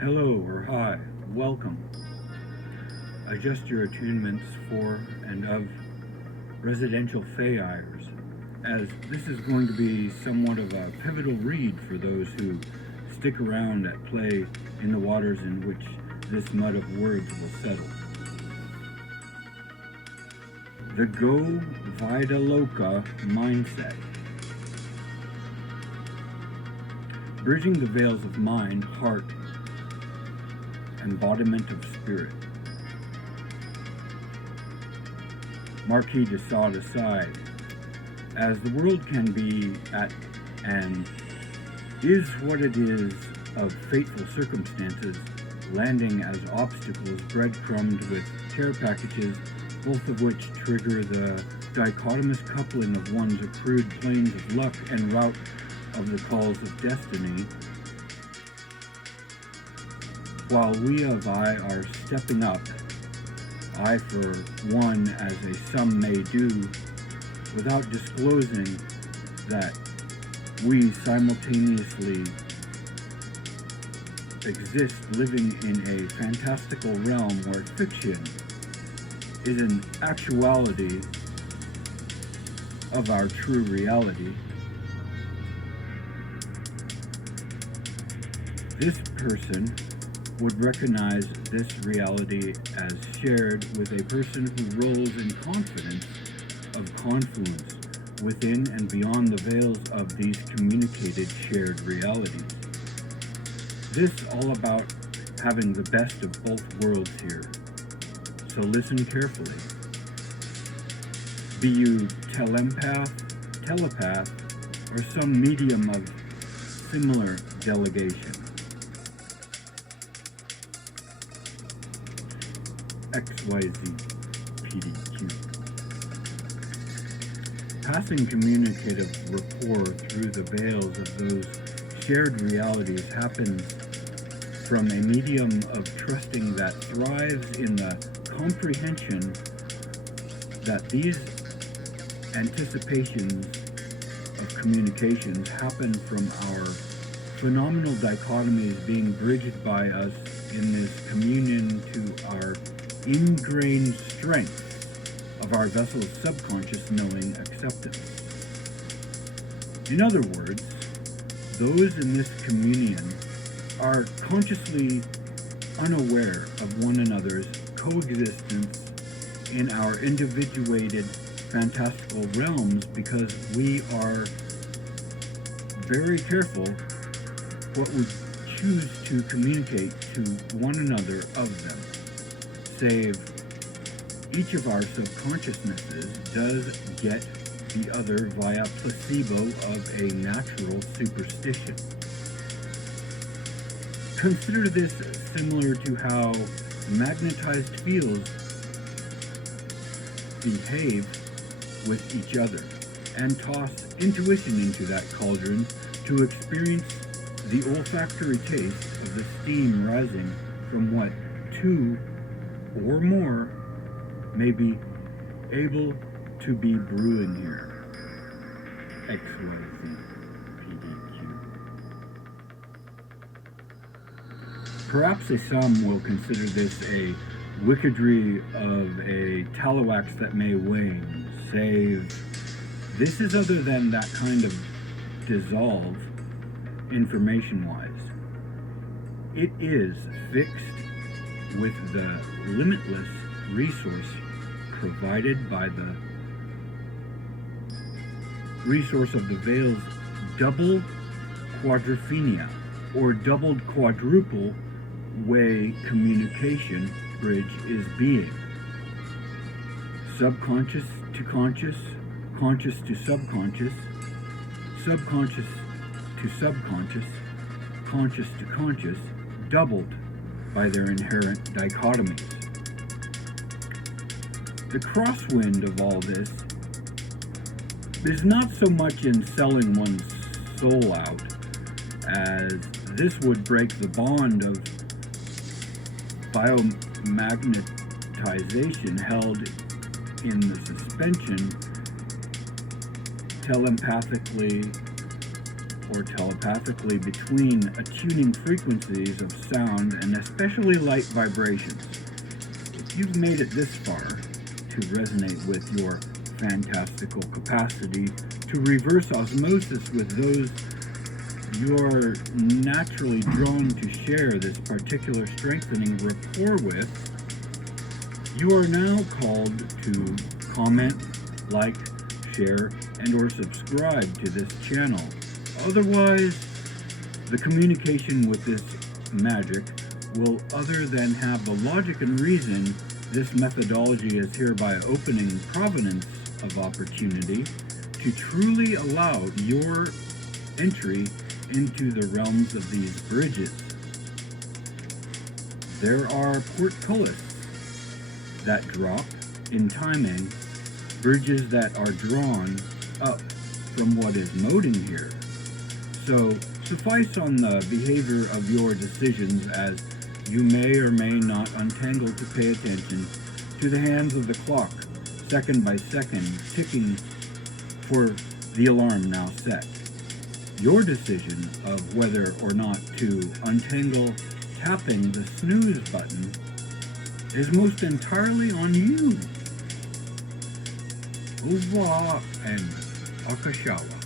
Hello or hi, welcome. Adjust your attunements for and of residential Fayires, as this is going to be somewhat of a pivotal read for those who stick around at play in the waters in which this mud of words will settle. The Go Vida Loca mindset. Bridging the veils of mind, heart, embodiment of spirit. Marquis de Sade aside, as the world can be at and is what it is of fateful circumstances, landing as obstacles breadcrumbed with care packages, both of which trigger the dichotomous coupling of one's accrued planes of luck and route of the calls of destiny, while we of I are stepping up, I for one as a some may do, without disclosing that we simultaneously exist living in a fantastical realm where fiction is an actuality of our true reality. This person would recognize this reality as shared with a person who rolls in confidence of confluence within and beyond the veils of these communicated shared realities. This all about having the best of both worlds here. So listen carefully. Be you telepath, or some medium of similar delegation. XYZ PDQ. Passing communicative rapport through the veils of those shared realities happens from a medium of trusting that thrives in the comprehension that these anticipations of communications happen from our phenomenal dichotomies being bridged by us in this communion to our ingrained strength of our vessel's subconscious knowing acceptance. In other words, those in this communion are consciously unaware of one another's coexistence in our individuated fantastical realms because we are very careful what we choose to communicate to one another of them, save each of our subconsciousnesses does get the other via placebo of a natural superstition. Consider this similar to how magnetized fields behave with each other, and toss intuition into that cauldron to experience the olfactory taste of the steam rising from what two or more may be able to be brewing here. XYZ PDQ. Perhaps a some will consider this a wickedry of a tallow axe that may wane, save this is other than that kind of dissolve information-wise. It is fixed with the limitless resource provided by the resource of the veil's double quadrophenia, or doubled quadruple way communication bridge is being. Subconscious to conscious, conscious to subconscious, subconscious to subconscious, conscious to conscious, doubled by their inherent dichotomies. The crosswind of all this is not so much in selling one's soul out, as this would break the bond of biomagnetization held in the suspension telepathically or telepathically between attuning frequencies of sound and especially light vibrations. If you've made it this far to resonate with your fantastical capacity to reverse osmosis with those you're naturally drawn to share this particular strengthening rapport with, you are now called to comment, like, share, and or subscribe to this channel. Otherwise, the communication with this magic will, other than have the logic and reason, this methodology is hereby opening provenance of opportunity to truly allow your entry into the realms of these bridges. There are portcullis that drop in timing, bridges that are drawn up from what is moding here. So suffice on the behavior of your decisions as you may or may not untangle to pay attention to the hands of the clock, second by second, ticking for the alarm now set. Your decision of whether or not to untangle tapping the snooze button is most entirely on you. Au revoir and Akashawa.